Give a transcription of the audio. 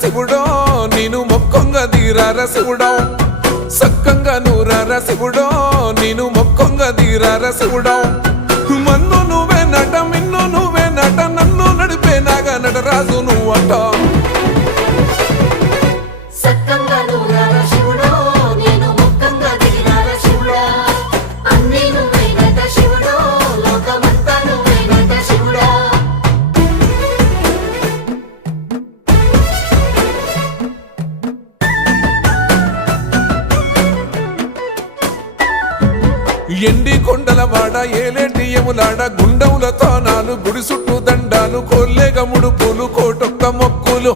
శివుడో నేను మొక్కంగా తీరార శివుడో సక్కంగా నూరార శివుడో నేను మొక్కంగా తీరార శివుడో మన్ను నువ్వే నట మిన్ను నువ్వే నట నన్ను నడిపే నాగా నటరాజు నువ్వట ఎండి కొండలవాడ ఏలేటి యములాడ గుండములతో నాలు గుడి చుట్టూ దండాలు కొల్లేగముడు పూలు కోటొక్క